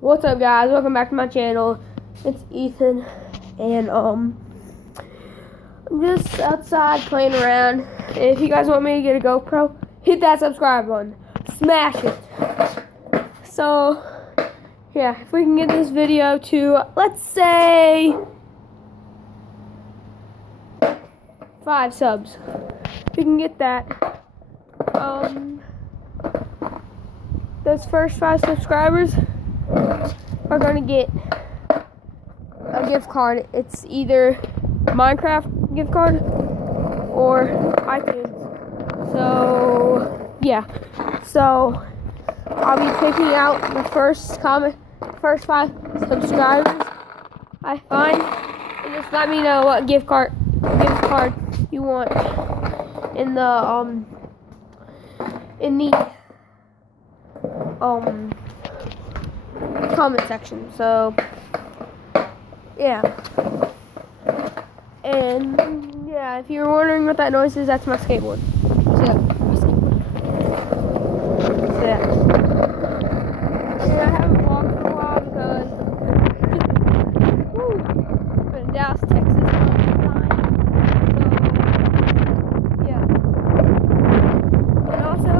What's up, guys? Welcome back to my channel. It's Ethan, and I'm just outside playing around. And if you guys want me to get a GoPro, hit that subscribe button, smash it. So yeah, if we can get this video to, let's say, 5 subs, if we can get that, those first 5 subscribers are gonna get a gift card. It's either Minecraft gift card or iTunes. So yeah, so I'll be picking out the first 5 subscribers I find, and just let me know what gift card you want in the comment section. So yeah, and yeah, if you're wondering what that noise is, that's my skateboard. So yeah, my skateboard. So yeah, I haven't vlogged for a while because been in Dallas, Texas all the time. So yeah, and also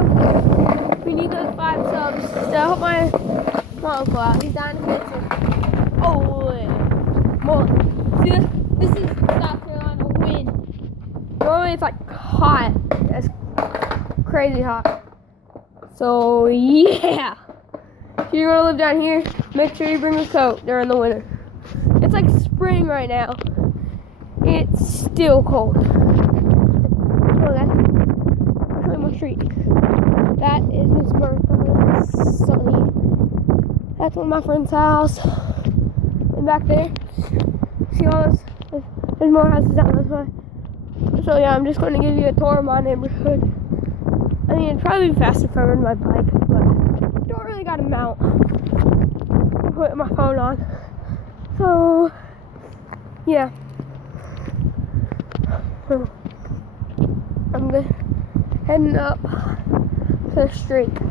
we need those 5 subs to help my uncle out. He's down in Texas. Oh, more. See, this is South Carolina wind. Normally it's like hot. It's crazy hot. So yeah, if you're gonna live down here, make sure you bring a coat during the winter. It's like spring right now. It's still cold. Oh, that's my street. That is Miss Bertha. It's sunny. That's one of my friend's house. And back there, see all those? There's more houses out this way. So yeah, I'm just going to give you a tour of my neighborhood. I mean, it'd probably be faster if I rode my bike, but I don't really got a mount to put my phone on. So yeah, I'm heading up to the street.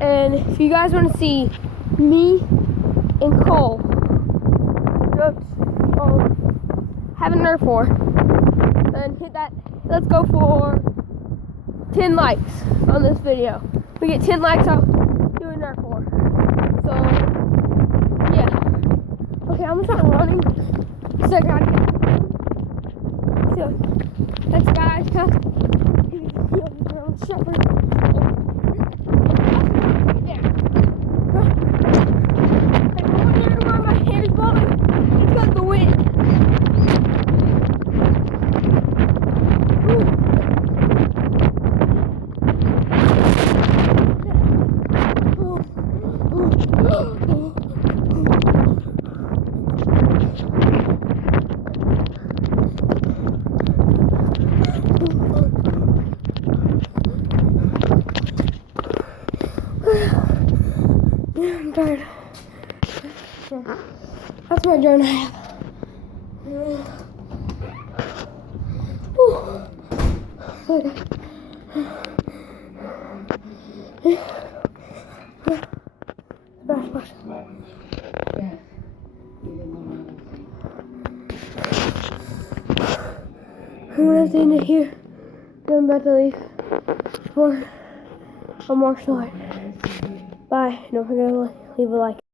And if you guys want to see me and Cole have a Nerf war, then hit that. Let's go for 10 likes on this video. If we get 10 likes, I'll do a Nerf war. So yeah, okay, I'm gonna start running because I gotta get. So that's guys. He's a German Shepherd. I'm tired. That's my drone I have. Okay. Bash. I'm gonna have to end it here. I'm about to leave for a more slide. Bye. Don't forget to leave a like.